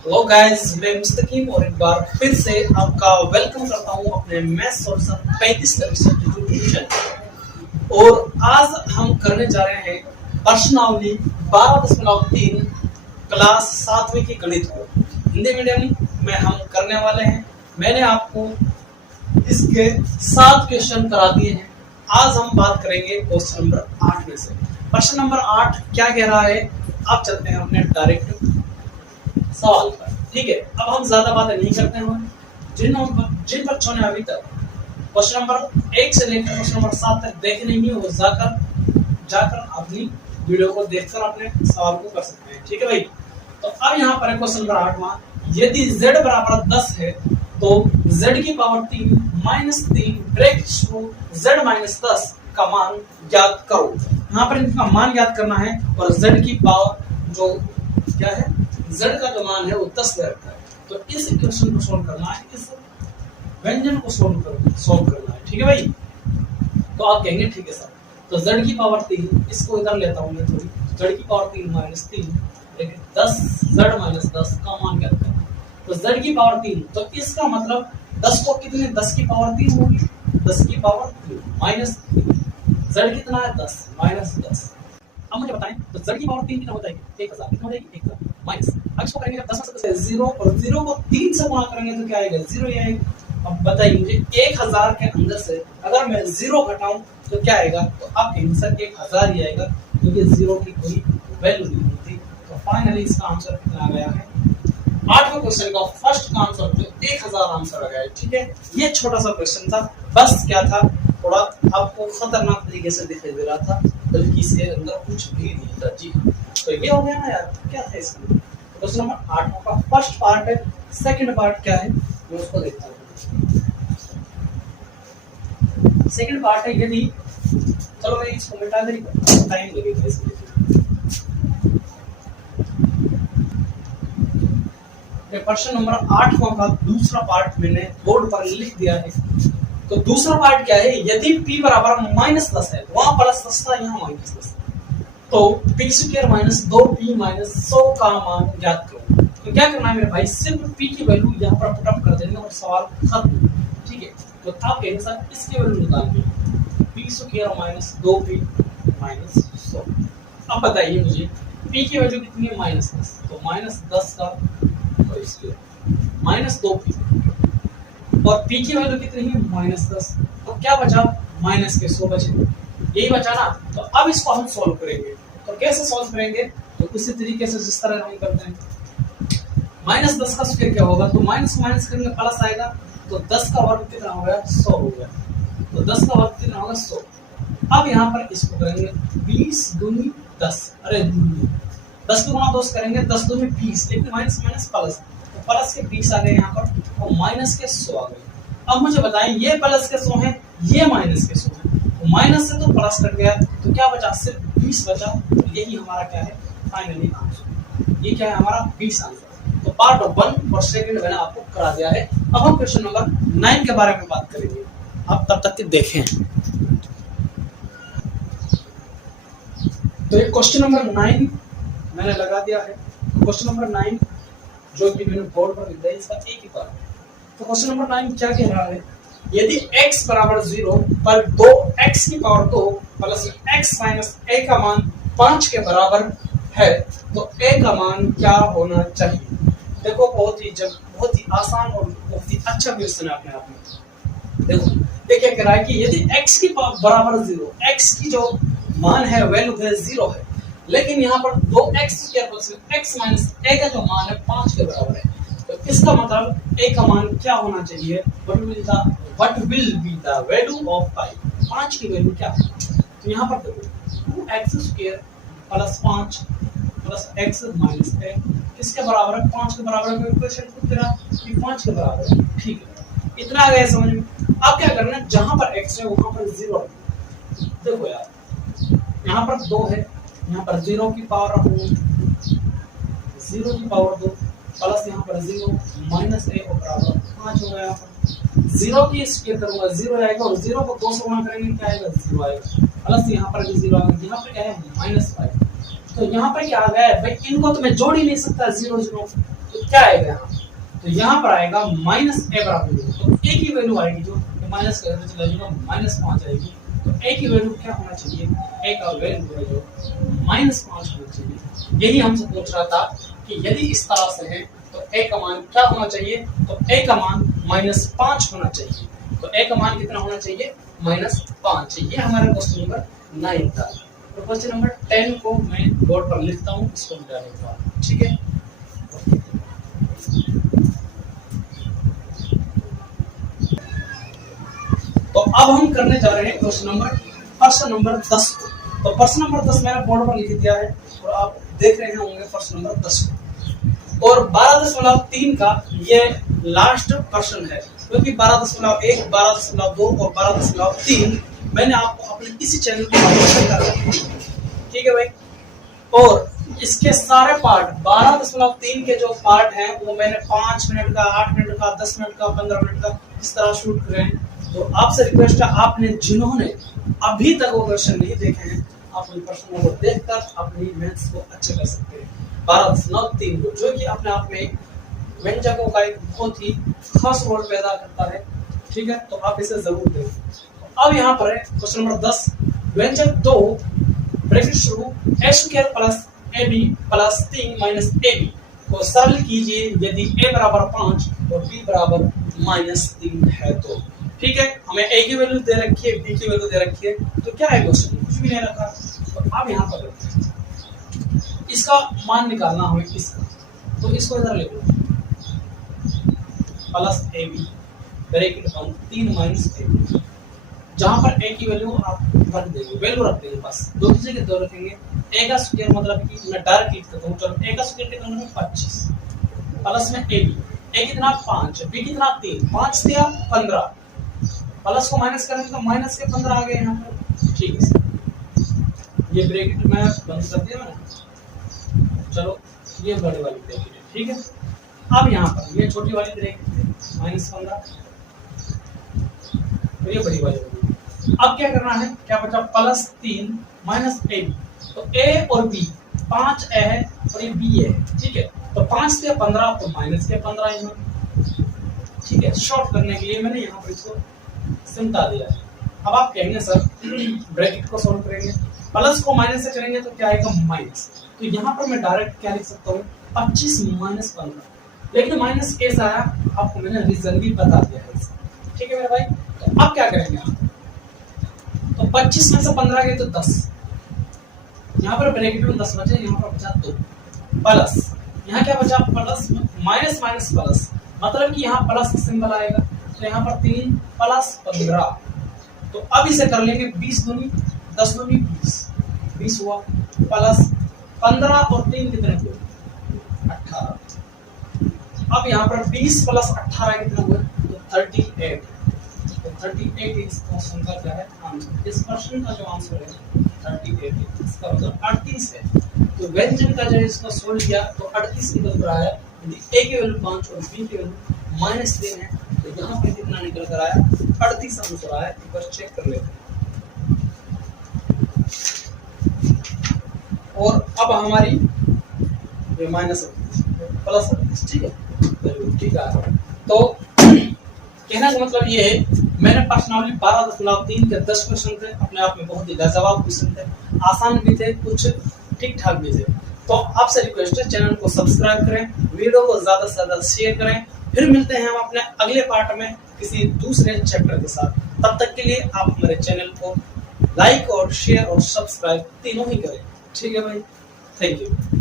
Hello guys, मैं मुस्तकीम और एक बार फिर से आपका वेलकम करता हूं अपने मैथ सॉल्यूशन 35 ट्यूशन। और आज हम करने जा रहे हैं प्रश्नावली 12.3 क्लास 7वीं की गणित को हिंदी मीडियम में हम करने वाले हैं। मैंने आपको इसके 7 क्वेश्चन करा दिए हैं। आज हम बात करेंगे क्वेश्चन नंबर 8 में से। प्रश्न नंबर 8 क्या कह रहा है, आप चलते हैं अपने डायरेक्ट सवाल पर। ठीक है, अब हम ज्यादा बातें नहीं करते हैं। जिन बच्चों ने अभी तक क्वेश्चन नंबर 1 से लेकर क्वेश्चन नंबर 7 तक देखे नहीं है, वो जाकर अपनी वीडियो को देखकर अपने सवाल को कर सकते हैं। ठीक है भाई, तो अब यहाँ पर क्वेश्चन नंबर 8वां, यदि z बराबर 10 है तो z की power 3 minus 3 bracket through z minus 10 का मान ज्ञात करो। यहाँ पर इनका मान ज्ञात करना है और z की पावर जो क्या है, z का जो मान है वो 10 दे रखा है। तो इस इक्वेशन को सोल्व करना है, इस व्यंजन को सोल्व करना है। ठीक है भाई, तो आप कहेंगे ठीक है सर, तो z की पावर 3, इसको इधर लेता हूं मैं थोड़ी, z की पावर 3 माइनस 3 लेकिन 10 z माइनस 10 का मान ज्ञात करना। तो z की पावर 3, तो इसका मतलब 10 को कितने, 10 की पावर 3 होगी, 10 की पावर 3 माइनस 3, z कितना है 10 माइनस 10। अब मुझे बताएं तो z की पावर 3 कितना होता है, 1000 कितना हो जाएगी 1000 माइनस, अब इसको करेंगे 10 से 0 और 0 को 3 से गुणा करेंगे तो क्या आएगा, 0 ही आएगा। अब बताइए मुझे 1000 के अंदर से अगर मैं 0 घटाऊं तो क्या आएगा, तो आप कहेंगे सर 1000 ही आएगा क्योंकि 0 की कोई वैल्यू नहीं होती। तो फाइनली इसका आंसर कितना आ गया है, 8वें क्वेश्चन का फर्स्ट का आंसर जो 1000 आंसर आ गया है। ठीक है, ये छोटा सा क्वेश्चन था, बस क्या था, थोड़ा आपको खतरनाक तरीके से दिखाई दे रहा था, बल्कि इसके अंदर कुछ भी नहीं था। जी तो ये हो गया ना यार, क्या था इसमें। क्वेश्चन नंबर 8 का फर्स्ट पार्ट है, सेकंड पार्ट क्या है मैं उसको देखता हूँ। सेकंड पार्ट है, यदि चलो मैं इसको मिटा दे, टाइम लगेगा इसमें। प्रश्न नंबर 8 का दूसरा पार्ट मैंने बोर्ड पर लिख दिया है। तो दूसरा पार्ट क्या है, यदि p बराबर -10 है, वहां +10 था, यहाँ -10, तो p square minus 2p minus 100 का मान ज्ञात करो। तो क्या करना है मेरे भाई, सिर्फ p की वैल्यू यहाँ पर पुट अप कर देंगे और सवाल खत्म। ठीक है, तो आप कहेंगे सर इसकी वैल्यू निकालिए, p square minus 2p minus 100। अब बताइए मुझे p की वैल्यू कितनी है, -10, तो -10 का माइनस 2p और p की वैल्यू कितनी है, -10, तो क्या बचा, माइनस के 100 बचे, यही बचा ना। तो अब इसको हम सॉल्व करेंगे। तो कैसे सॉल्व करेंगे, तो उसी तरीके से जिस तरह हम करते हैं। -10 का स्क्वायर क्या होगा, तो माइनस माइनस करेंगे प्लस आएगा, तो 10 का वर्ग कितना हो गया, 100 हो गया। तो 10 का वर्ग कितना होगा, 100। अब यहाँ पर इसको करेंगे 20 दूनी 10, अरे 10 को गुणा 2 करेंगे, 10 दूनी 20, लेकिन माइनस माइनस प्लस, तो प्लस के 20 आ गए यहाँ पर और माइनस के 100 आ गए। अब मुझे बताएं, ये प्लस के 100 है, ये माइनस के 100 है, तो माइनस से तो प्लस कट गया, तो क्या बचा, सिर्फ 20 बचा। तो यही हमारा क्या है, फाइनली आंसर। ये क्या है हमारा 20 आंसर। तो पार्ट 1 और सेकंड मैंने आपको करा दिया है। अब हम क्वेश्चन नंबर 9 के बारे में बात करेंगे, आप तब तक देखें। तो ये क्वेश्चन नंबर 9 मैंने लगा दिया है। क्वेश्चन नंबर 9 जो कि मैंने बोर्ड पर लिख दिया, इसका एक ही पार्ट। तो क्वेश्चन नंबर 9 क्या कह रहा है, यदि x बराबर 0 पर 2x की power 2 plus x minus a का मान 5 के बराबर है, तो a का मान क्या होना चाहिए। देखो बहुत ही आसान और बहुत ही अच्छा क्वेश्चन है अपने आप में। देखो ये क्या कह रहा है कि यदि x की बराबर 0, x की जो मान है वैल्यू है 0 है, लेकिन यहाँ पर 2x plus x minus a का जो मान है 5 के बराबर है, तो इसका मतलब a का मान क्या होना चाहिए, what will be the value of 5, 5 की वैल्यू क्या है। तो यहाँ पर देखो 2x square plus 5 plus x minus a किसके बराबर है, 5 के बराबर है। इक्वेशन को तेरा कि 5 के बराबर है। ठीक है, इतना आ गया समझ में। अब क्या करना है, जहां पर x है वहां पर 0। देखो यार, यहाँ पर 2 है, यहाँ पर 0 की पावर रखूंगा, 0 की पावर 2 प्लस यहाँ पर 0 माइनस a को बराबर 5 होगा। यहाँ पर 0 की स्क्वायर करूंगा 0 आएगा और 0 को 2 से गुणा करेंगे क्या आएगा, 0 आएगा, प्लस यहाँ पर भी 0 आएगा, यहाँ पर क्या है -5। तो यहाँ पर क्या आ गया है भाई, इनको तो मैं जोड़ ही नहीं सकता 0 0, तो क्या आएगा यहाँ, तो यहाँ पर आएगा माइनस ए बराबर 0। तो ए की वैल्यू आएगी जो माइनस करेंगे तो लगेगा -5 आएगी। तो ए की वैल्यू क्या होना चाहिए, ए का वैल्यू है जो -5 होना चाहिए। यही हमसे पूछ रहा था कि यदि इस तरह से है तो ए का मान क्या होना चाहिए, तो ए का मान -5 होना चाहिए। तो ए का मान कितना होना चाहिए, -5। ये हमारा क्वेश्चन नंबर 9 था। तो क्वेश्चन नंबर 10 को मैं बोर्ड पर लिखता हूँ, इसको मिटा लेता हूँ, ठीक है। तो अब हम करने जा रहे हैं प्रश्न नंबर 10 को। तो प्रश्न नंबर 10 मैंने बोर्ड पर लिख दिया है और आप देख रहे होंगे प्रश्न नंबर 10 को। और 12.3 का ये लास्ट प्रश्न है, क्योंकि 12.1, 12.2 और 12.3 मैंने आपको अपने इसी चैनल पर अपलोड कर रखा है, ठीक है भाई। और इसके सारे पार्ट 12.3 के जो पार्ट हैं वो मैंने 5 मिनट का, 8 मिनट का, 10 मिनट का, 15 मिनट का इस तरह शूट करे हैं। तो आपसे रिक्वेस्ट है, आपने जिन्होंने अभी तक वो क्वेश्चन नहीं देखे हैं, आप उन प्रश्नों को देखकर अपनी मैथ्स को अच्छे कर सकते हैं। 12.3 को जो कि अपने आप में व्यंजकों का एक बहुत ही खास रोल पैदा करता है, ठीक है। तो आप इसे जरूर देखें। अब यहाँ पर है क्वेश्चन नंबर 10, व्यंजक 2 ब्रैकेट शुरू a² plus ab plus 3 minus ab को सरल कीजिए यदि a बराबर 5 और b बराबर -3 है तो, ठीक है। हमें a की वैल्यू दे रखी है, b की वैल्यू दे रखी है, तो क्या है क्वेश्चन, कुछ भी नहीं रखा। तो अब यहाँ पर इसका मान निकालना हमें इसका, तो इसको इधर लिख लो प्लस ab ब्रैकेट बंद 3 माइनस ab। जहां पर a की वैल्यू आप रख देंगे, वैल्यू रख देंगे, बस 2 की जगह 2 रखेंगे। a का स्क्वायर मतलब कि मैं डायरेक्ट लिख देता हूं, चलो a का स्क्वायर कितना है 25 प्लस में ab, a कितना 5, b कितना 3, 5 दिया 15, प्लस को माइनस करेंगे तो माइनस के 15 आ गए यहाँ पर, ठीक है। ये ब्रैकेट मैं बंद कर दिया मैंने, चलो ये बड़ी वाली ब्रैकेट है, ठीक है। अब यहाँ पर ये छोटी वाली ब्रैकेट है -15, तो ये बड़ी वाली ब्रैकेट। अब क्या करना है, क्या बचा +3 माइनस ab। तो a और b, 5 a है और ये b है, ठीक है। तो 5 के 15 तो माइनस के 15 यहाँ, ठीक है। शॉर्ट करने के लिए मैंने यहाँ पर इसको सिमटा दिया है। अब आप कहेंगे सर ब्रैकेट को सॉल्व करेंगे, प्लस को माइनस से करेंगे तो क्या आएगा माइनस। तो यहाँ पर मैं डायरेक्ट क्या लिख सकता हूँ 25 माइनस 15, लेकिन माइनस कैसा आया आपको मैंने रीजन भी बता दिया है, ठीक है मेरे भाई। तो अब क्या करेंगे आप, तो 25 में से 15 गए तो 10, यहाँ पर ब्रैकेट में 10 बचे, यहाँ पर बचा 2 प्लस, यहाँ क्या बचा प्लस माइनस माइनस प्लस, मतलब कि यहाँ प्लस का सिंबल आएगा। तो यहाँ पर 3 प्लस 15, तो अब इसे कर लेंगे 20 दूनी 10 दूनी 20 हुआ, प्लस 15 और 3 कितने हुए 18। अब यहाँ पर 20 प्लस 18 कितने हुए तो 38। तो 38 इस क्वेश्चन का क्या है आंसर, इस प्रश्न का जो आंसर है 38, इसका मतलब 38 है। तो व्यंजन का जब इसको सोल्व किया तो 38 निकल कर आया, यदि a की वैल्यू 5 और b की वैल्यू -3 है तो यहाँ पे कितना निकल कर आया 38 आंसर आया। एक बार चेक कर लेते हैं। और अब हमारी माइनस प्लस 38, ठीक है, ठीक है। तो कहने का मतलब ये है, मैंने प्रश्नावली 12.3 के 10 क्वेश्चन थे, अपने आप में बहुत ही लाजवाब क्वेश्चन थे, आसान भी थे, कुछ ठीक ठाक भी थे। तो आपसे रिक्वेस्ट है चैनल को सब्सक्राइब करें, वीडियो को ज्यादा से ज्यादा शेयर करें। फिर मिलते हैं हम अपने अगले पार्ट में किसी दूसरे चैप्टर के साथ। तब तक के लिए आप हमारे चैनल को लाइक और शेयर और सब्सक्राइब तीनों ही करें, ठीक है भाई। Thank you.